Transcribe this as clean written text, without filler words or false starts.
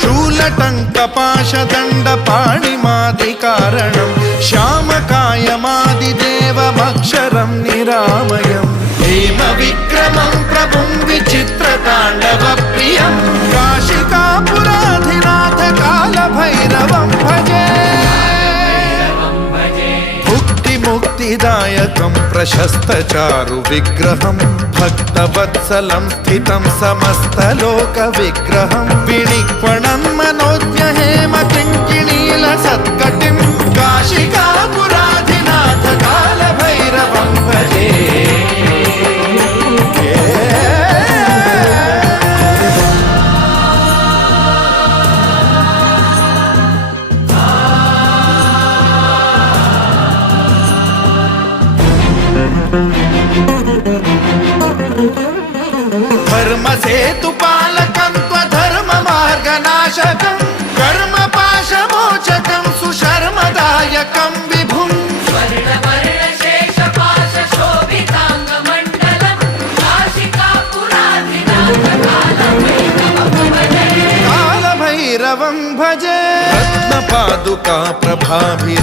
शूलटङ्कपाशदण्डपाणिमादिकारणं श्यामकायमादिदेवमक्षरं निरामयं हेमविक्रमं प्रभुं विचित्रताण्डवप्रियं काशिकापुराधिनाथ कालभैरवं भजे मुक्तिदायकं प्रशस्तचारु विग्रहं भक्तवत्सलं स्थितं समस्तलोकविग्रहं विनिक्वणं मनोज्ञहेम किङ्किणीलसत्कटिं काशिकापुराधिनाथ कालभैरवं भजे धर्मसेतुपालकं त्वधर्ममार्गनाशकं कर्मपाशमोचकं सुशर्मदायकं विभुं कालभैरवं भजे रत्नपादुका प्रभाभिरा